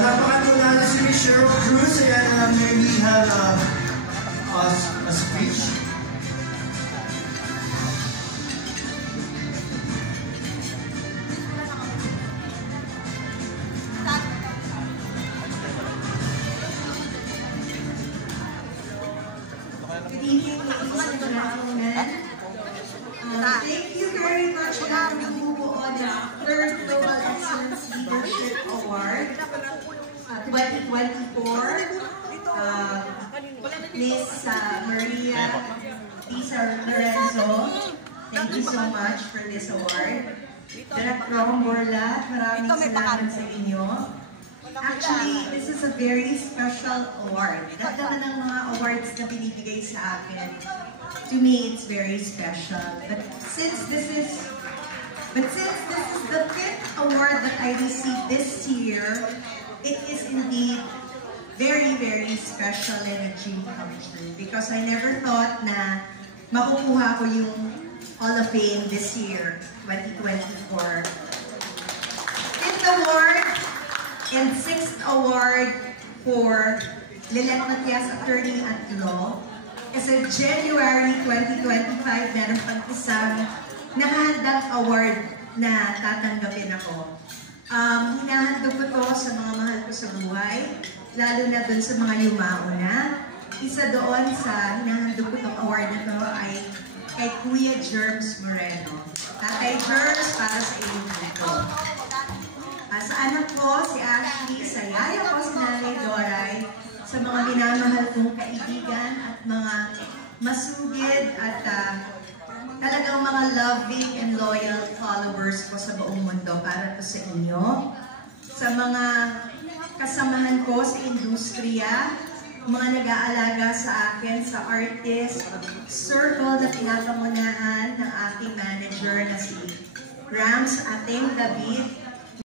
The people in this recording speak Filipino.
Napakatulala si Miss Cheryl Cruz. Ayan, may we have a speech. Good evening, ladies and gentlemen. Thank you very much for nabubuo on the third Global Excellence Leadership Award 2024. Miss Maria Lisa Lorenzo, thank you so much for this award. Direk Rom Borla, maraming salamat sa inyo. Actually, this is a very special award. Lahat naman ng mga awards na binibigay sa akin, to me, it's very special. But since this is the 5th award that I received this year, it is indeed very, very special and a dream come true. Because I never thought na makukuha ko yung Hall of Fame this year, 2024. 5th award and 6th award for Lilet Matias Attorney at Law. Kasi January 2025, meron pang isang nakahandang award na tatanggapin ako. Hinahandog ko to sa mga mahal ko sa buhay, lalo na dun sa mga yumauna. Isa doon sa hinahandog ko itong award na to ay kay Kuya Germs Moreno. Tatay Germs, para sa iyo dito. Sa anak ko, si Ashley, sa yaya ko, si Nanay Doray, sa mga minamahal kong kaibigan at mga masugid at talagang mga loving and loyal followers ko sa buong mundo para to sa inyo. Sa mga kasamahan ko sa industriya, mga nag-aalaga sa akin, sa artist circle na pinakamunahan ng aking manager na si Rams Ating David.